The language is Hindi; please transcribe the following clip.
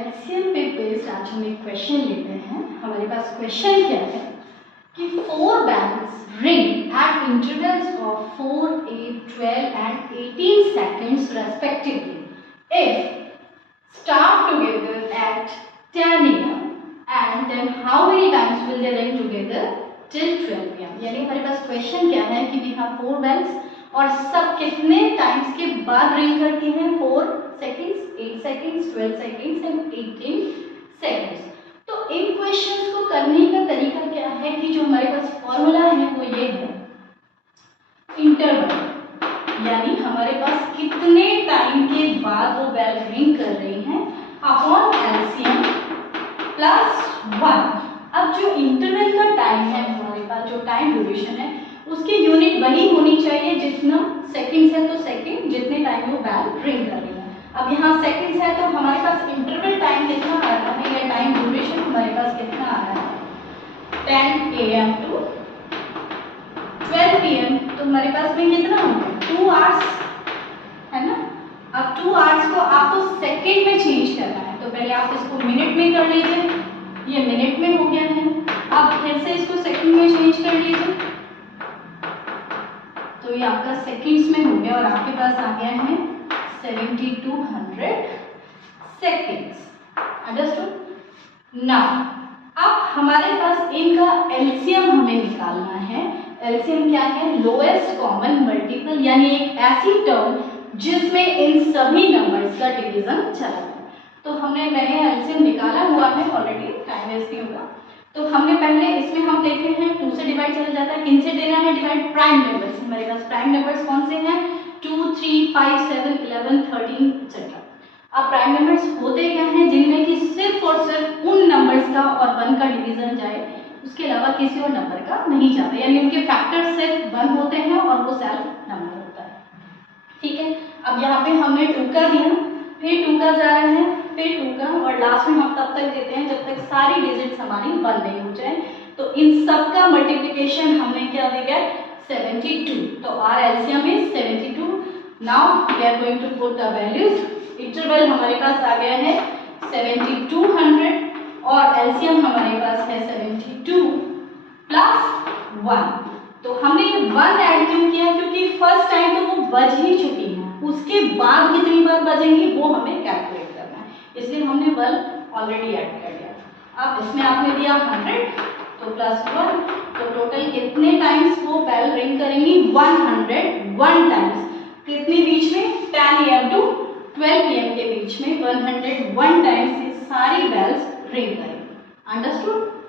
एलसीएम पे बेस्ड आज हम एक क्वेश्चन लेते हैं। हमारे पास क्वेश्चन क्या है कि 4 bells ring at intervals of 4, 8, 12 and 18 seconds respectively if start together at 10 am and then how many times will they ring together till 12 am। यानी हमारे पास क्वेश्चन क्या है कि we have 4 bells और सब कितने टाइम्स के बाद रिंग करती हैं, 4 seconds, 8 seconds, 12 seconds and 18 seconds. तो इन क्वेश्चंस को करने का तरीका क्या है कि जो हमारे पास फॉर्मूला है वो ये है इंटरवल, यानी हमारे पास कितने टाइम के बाद वो बेल रिंग कर रही हैं अपॉन एलसीएम प्लस 1। अब जो इंटरवल का टाइम है हमारे पास, जो टाइम ड्यूरेशन है उसकी यूनिट वही होनी चाहिए जितना सेकंड्स है तो सेकंड, जितने टाइम में वो बेल रिंग कर रही है। अब यहाँ सेकंड्स है तो हमारे पास इंटरवल टाइम कितना आ रहा है या टाइम ड्यूरेशन हमारे पास कितना आ रहा है 10 AM टू 12 PM। तो हमारे पास में कितना हो गया 2 आवर्स है ना। अब 2 आवर्स को आपको सेकंड में चेंज करना है, तो पहले आप इसको मिनट में कर लीजिए, ये मिनट में हो गया है। अब फिर से इसको सेकंड में चेंज कर लीजिए तो ये आपका सेकंड्स में हो गया और आपके पास आ गया है 7200 सेकंड्स। अंडरस्टूड। नाउ अब हमारे पास इनका एलसीएम हमें निकालना है। एलसीएम क्या है, लोएस्ट कॉमन मल्टीपल, यानी एक ऐसी टर्म जिसमें इन सभी नंबर्स का डिवीजन चला है। तो मैंने एलसीएम निकाला हुआ है ऑलरेडी, टाइम वेस्ट नहीं होगा। तो हमने पहले इसमें हम देखे हैं 2 से डिवाइड चला जाता है, किन से देना है डिवाइड, प्राइम नंबर्स। हमारे पास प्राइम नंबर्स कौन से हैं 2, 3, 5, 7, 11, 13 एक्सेट्रा। अब प्राइम नंबर्स होते क्या हैं जिनमें कि सिर्फ और सिर्फ उन नंबर्स का और 1 का डिवीजन जाए, उसके अलावा किसी और नंबर का नहीं जाता, यानी उनके फैक्टर सिर्फ 1 होते हैं और वो सेल्फ नंबर होता है। ठीक है। अब यहाँ पे हमने 2 का दिया, फिर 2 का जा रहा है, फिर 2 का, और लास्ट में हम तब तक देते हैं जब तक सारी डिजिट्स हमारी 1 नहीं हो जाए। तो इन सब का मल्टीप्लिकेशन हमने क्या दिया 72। तो our LCM is 72। Now we are going to put the values. Interval हमारे पास आ गया है 7200 और एलसीएम हमारे पास है 72 प्लस 1। तो हमने 1 ऐड क्यों किया, क्योंकि फर्स्ट टाइम तो वो बज ही चुकी है, उसके बाद कितनी बार बजेंगी वो हमें कैलकुलेट करना है, इसलिए हमने 1 ऑलरेडी ऐड कर दिया। अब इसमें आपने दिया 100 तो प्लस 1, तो टोटल कितने टाइम्स वो बेल रिंग करेंगी 101 टाइम्स। कितने बीच में 10 AM टू 12 PM के बीच में 101 टाइम्स ये सारी बेल्स रिंग करेंगी। अंडरस्टूड।